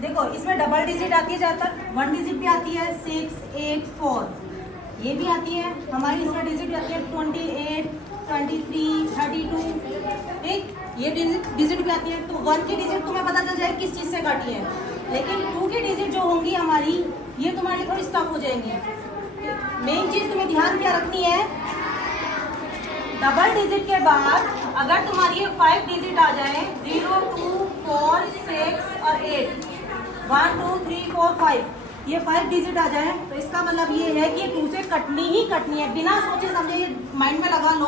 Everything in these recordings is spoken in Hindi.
देखो इसमें डबल डिजिट आती है ज्यादातर, 1 डिजिट भी आती है 6, 8, 4, ये भी आती है हमारी। इसमें डिजिट आती है 28, 23, 32, ठीक, ये डिजिट भी आती है। तो 1 की डिजिट तुम्हें पता चल जाए किस चीज से काटी है, लेकिन 2 की डिजिट जो होंगी हमारी, ये तुम्हारी थोड़ी स्टफ हो जाएंगी। मेन चीज तुम्हें ध्यान क्या रखनी है, डबल डिजिट के बाद अगर तुम्हारी 5 डिजिट आ जाए 0, 2, 4, 6 और 8, 1, 2, 3, 4, 5, ये 5 डिजिट आ जाए तो इसका मतलब ये है कि 2 से कटनी ही कटनी है। बिना सोचे समझे ये माइंड में लगा लो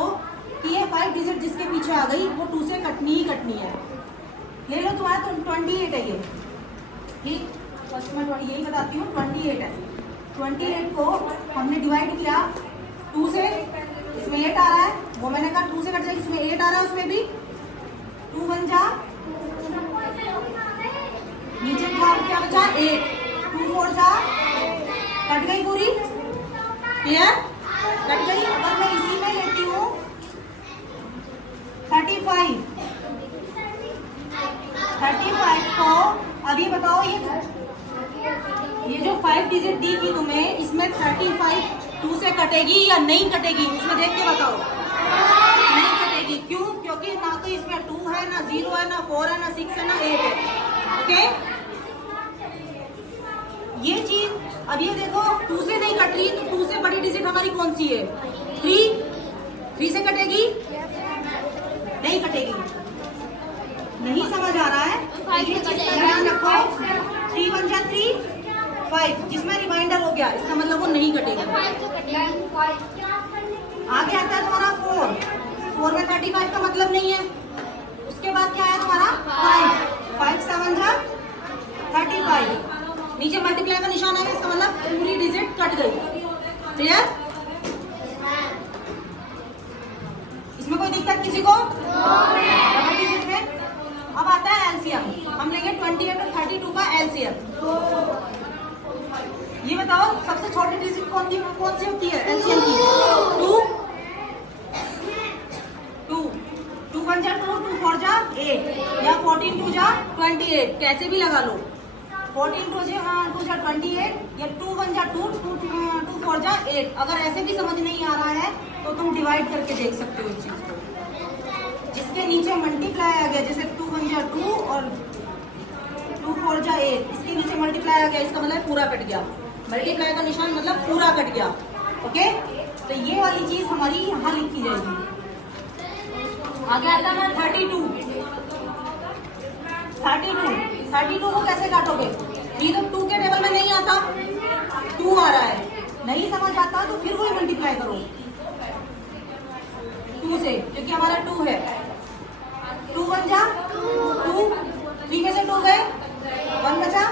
कि ये 5 डिजिट जिसके पीछे आ गई वो 2 से कटनी ही कटनी है। ले लो तुम्हारा तो 28 है ये, ठीक, फर्स्ट मैं यही बताती हूँ, 28 है। 28 को हमने डिवाइड किया 2 से, इसमें 8 आ रहा है, वो मैंने कहा 2 से कट जाएगी, इसमें 8 आ रहा है, उसमें भी 2 1 जा, नीचे क्या बचा 8, 2 4 जा, कट गई पूरी, क्लियर, कट गई। अगर मैं इसी में लेती हूँ 35 को, अभी बताओ ये जो 5 डिजिट दी थी तुम्हें, इसमें 35 2 से कटेगी या नहीं कटेगी, इसमें देख के बताओ। नहीं कटेगी, क्यों? क्योंकि ना तो इसमें 2 है, ना 0 है, ना 4 है, ना 6 है, ना 8 है, ओके। ये चीज अब ये देखो 2 से नहीं कट रही, तो 2 से बड़ी डिजिट हमारी कौन सी है, 3 से कटेगी, नहीं कटेगी। नहीं समझ आ रहा है, ये चीज का ध्यान रखो। 3 1 जा 3, 5, जिसमें रिमाइंडर हो गया, इसका मतलब वो नहीं कटेगा। आगे आता है तुम्हारा 4 में 35 का मतलब नहीं है। उसके बाद क्या है तुम्हारा 5 7 जा 35, नीचे मल्टीप्लाई का निशान है, इसका मतलब पूरी डिजिट कट गई, क्लियर। इसमें कोई दिक्कत किसी को? डबल डिजिट में। अब आता है एलसीएम, हम लेंगे 28 और 32 का एलसीएम। ये बताओ सबसे छोटी डिजिट कौन सी होती है एलसीएम की? 2 1 जा 2, 2 4 जा 8, या 14 2 जा 28, कैसे भी लगा लो। 14 2 जा 28, या 2 1 जा 2, 2 4 जा 8। अगर ऐसे भी समझ नहीं आ रहा है तो तुम डिवाइड करके देख सकते हो इस चीज को। जिसके नीचे मल्टीप्लाई आ गया, जैसे 2 1 जा 2 और 2 4 जा 8, इसके नीचे मल्टीप्लाई आ गया, इसका मतलब पूरा कट गया। मल्टीप्लाई का निशान मतलब पूरा कट गया, ओके। तो ये वाली चीज हमारी यहाँ लिखी जाएगी। आगे आता है 32 को कैसे काटोगे? ये तो 2 के टेबल में नहीं आता, 2 आ रहा है, नहीं समझ आता तो फिर वही मल्टीप्लाई करो 2 से, क्योंकि हमारा 2 है। 2 1 जा 2, 3 में से 2 गए, 1 बचा,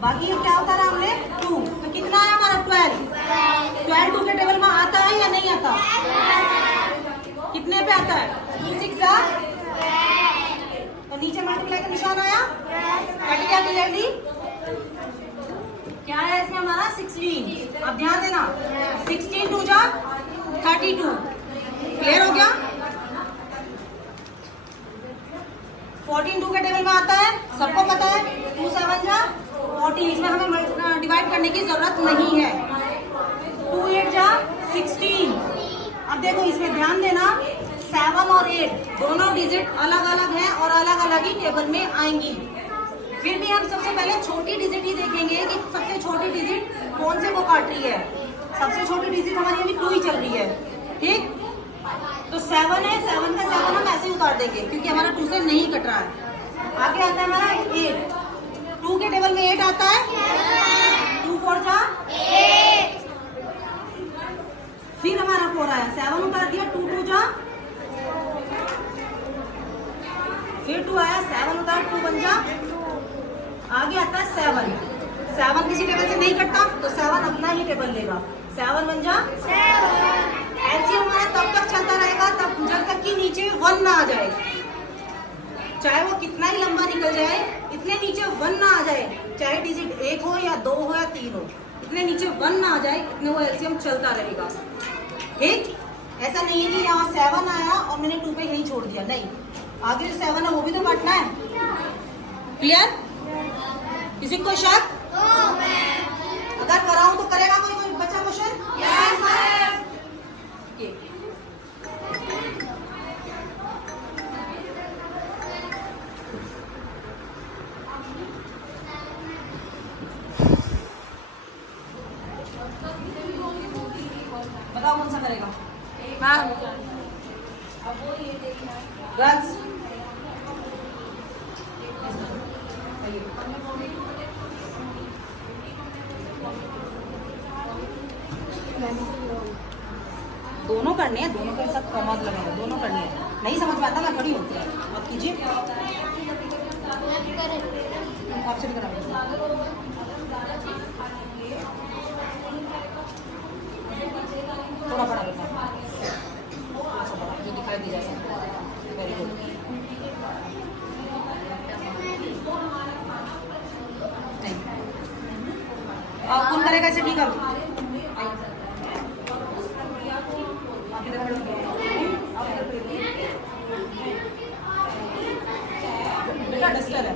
बाकी क्या होता रहा हमने 2, तो कितना है हमारा 12 2 के टेबल में आता है या नहीं आता? कितने पे आता है? 2 6 जा, तो नीचे मल्टीप्लाई का निशान आया, कट गया क्लियरली। क्या है इसमें हमारा 16। अब ध्यान देना, 16 2 जा 32, क्लियर हो गया। 14 2 के टेबल में आता है, सबको पता है, 2 7 जा 14, इसमें हमें डिवाइड करने की जरूरत नहीं है। 2 8 जा 16। अब देखो इसमें ध्यान देना, 7 और 8 दोनों डिजिट अलग अलग हैं और अलग अलग ही टेबल में आएंगी। फिर भी हम सबसे पहले छोटी डिजिट ही देखेंगे कि सबसे छोटी डिजिट कौन से को काट रही है। सबसे छोटी डिजिट हमारी अभी 2 ही चल रही है, ठीक। तो 7 है, 7 का 7 हम ऐसे ही उतार देंगे क्योंकि हमारा 2 से नहीं कट रहा है। आगे आता है हमारा 8, 2 के टेबल में 8 आता है, 2 4 जा 8, फिर हमारा 4 आया, 7 उतार दिया, 2 2 जा, फिर 2 आया, 7 उतार, 2 1 जा, आगे आता है 7 किसी टेबल से नहीं कटता तो 7 अपना ही टेबल लेगा, 7 1 जा 7। ऐसे हमारा तब तक चलता रहेगा तब जब तक कि नीचे 1 ना आ जाए, चाहे वो कितना ही लंबा निकल जाए, इतने नीचे 1 ना आ जाए, चाहे डिजिट 1 हो या 2 हो या 3 हो, इतने नीचे 1 ना आ जाए, इतने वो एलसीएम चलता रहेगा, ठीक। ऐसा नहीं है कि यहाँ 7 आया और मैंने 2 पे यही छोड़ दिया, नहीं, आगे जो 7 है वो भी तो काटना है, क्लियर। किसी को शक? अगर कराऊं तो करेगा कोई बच्चा क्वेश्चन? Yes sir. बताओ कौन सा करेगा? रन्स दोनों करने हैं, दोनों के साथ कॉमर्स लगेगा, दोनों करने हैं। नहीं समझ में आता ना, खड़ी होती है। आप कीजिए, आपसे भी कराऊंगी। थोड़ा बड़ा बता, जो दिखाई दी जाए। Very good. कौन करेगा इसे? ठीक है, बेटा डस्टर है।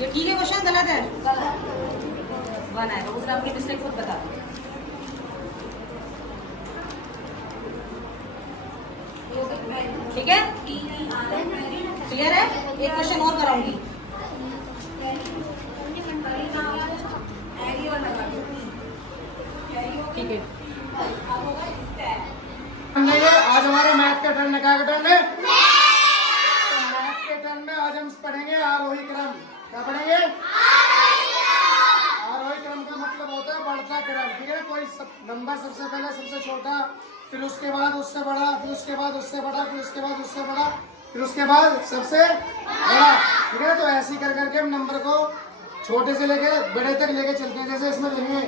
ये ठीक है, क्वेश्चन गलत है? वन आएगा, उसने अपनी मिस्टेक खुद बता दी। ठीक है, क्लियर है? एक क्वेश्चन और कराऊंगी। ठीक है, आज हमारा मैथ का टर्न है। क्या का टर्न है? मैथ के टर्न में आज हम पढ़ेंगे आरोही क्रम। क्या पढ़ेंगे? आरोही क्रम का मतलब होता है बढ़ता क्रम। ठीक है ना? कोई नंबर सबसे पहले सबसे छोटा, फिर उसके बाद उससे बड़ा, फिर उसके बाद उससे बड़ा, फिर उसके बाद उससे बड़ा, फिर उसके बाद सबसे बड़ा। ठीक है? तो ऐसे ही कर करके हम नंबर को छोटे से लेके बड़े तक लेके चलते हैं। जैसे इसमें लेंगे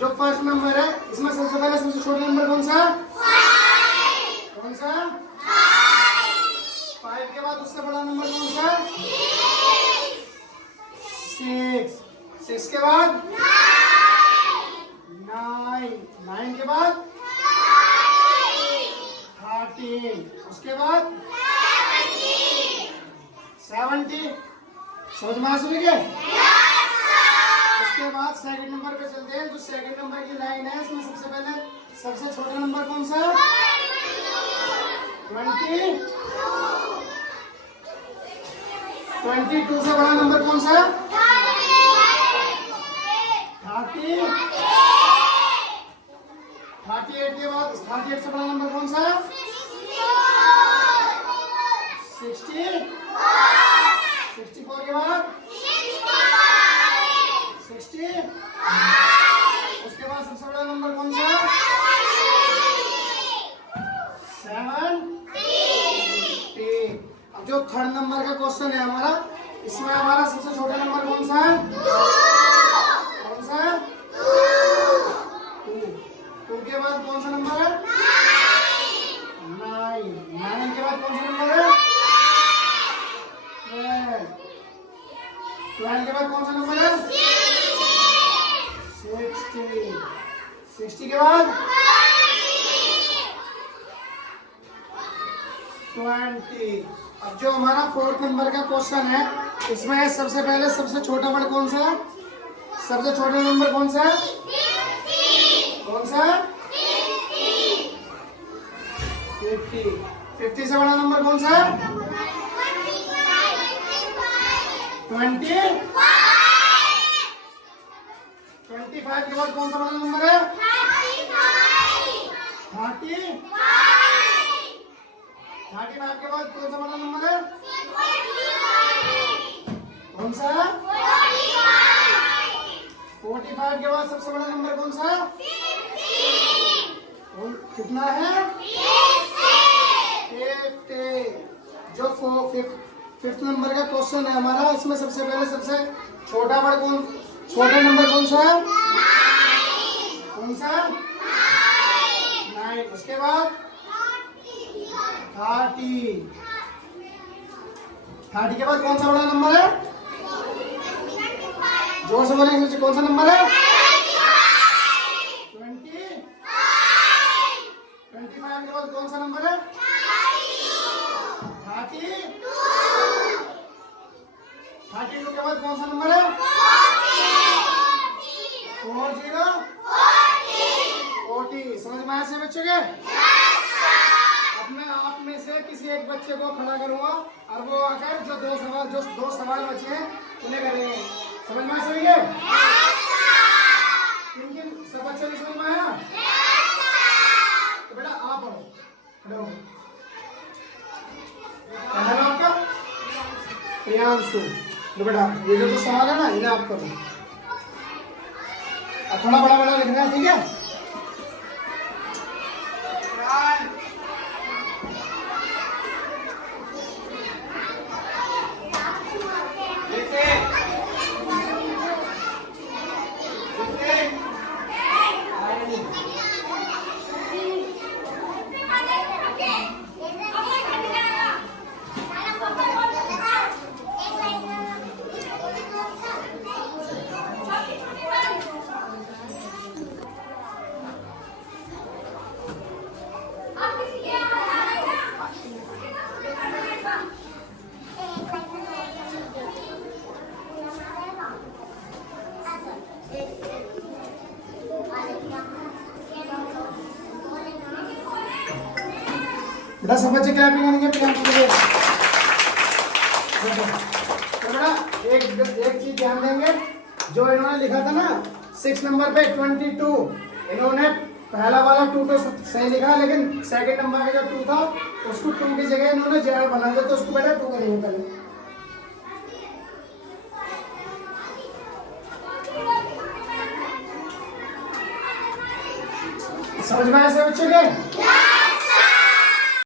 जो फर्स्ट नंबर है, इसमें सबसे पहले सबसे छोटा नंबर कौन सा? कौन सा? 5 के बाद उससे बड़ा नंबर कौन सा? 6 के बाद 9 के बाद 13, उसके बाद 70। समझ में आ गया? उसके बाद सेकंड नंबर पे चलते हैं। जो सेकंड नंबर की लाइन है, इसमें सबसे पहले सबसे छोटा नंबर कौन सा? 22 से बड़ा नंबर कौन सा? 38 के बाद 38 से बड़ा नंबर कौन सा? 60। 64 के बाद 60। उसके बाद सबसे बड़ा नंबर कौन सा? 70। अब जो थर्ड नंबर का क्वेश्चन है हमारा, इसमें हमारा सबसे छोटा नंबर कौन सा है? कौन सा है? 2 के बाद कौन सा नंबर है? 9 के बाद कौन सा नंबर है? 12 के बाद कौन सा नंबर है? 60 के बाद 20। अब जो हमारा फोर्थ नंबर का क्वेश्चन है, इसमें सबसे पहले सबसे छोटा वर्ड कौन सा है? सबसे छोटा नंबर कौन सा है? कौन सा? 50। 50 से बड़ा नंबर कौन सा है? 25। 25 के बाद कौन सा बड़ा नंबर है? 30। 35 के बाद कौन सा बड़ा नंबर है? 25 के बाद सबसे बड़ा नंबर कौन सा है? कितना है? 50। जो फिफ्थ नंबर का क्वेश्चन है हमारा, इसमें सबसे पहले सबसे छोटा नंबर कौन सा है? कौन सा? 9। उसके बाद 30। 30 के बाद कौन सा बड़ा नंबर है? जोर से बोलेंगे, कौन सा नंबर है? 25 के बाद कौन सा नंबर है? 32 के बाद कौन सा नंबर है? 40। समझ में आया से बच्चे के? अब मैं आप में से किसी एक बच्चे को खड़ा करूंगा और वो आकर जो दो सवाल बचे हैं उन्हें करेंगे। समझ में आया सभी के? किन सब बच्चों को समझ में आया? तो बेटा आप पढ़ो, खड़े हो। क्या नाम है आपका? प्रियांशु। तो बेटा ये जो सवाल है ना, इन्हें आप करो। अब थोड़ा बड़ा बड़ा लिखना है, ठीक है? बेटा सब बच्चे क्लैपिंग करेंगे प्रियांशु के लिए। तो बेटा एक चीज ध्यान देंगे, जो इन्होंने लिखा था ना 6 नंबर पे 22, इन्होंने पहला वाला 2 तो सही लिखा, लेकिन सेकंड नंबर का जो 2 था उसको 2 की जगह इन्होंने जेड बना दिया, तो उसको बेटा 2 करेंगे पहले। समझ में आया से बच्चों के?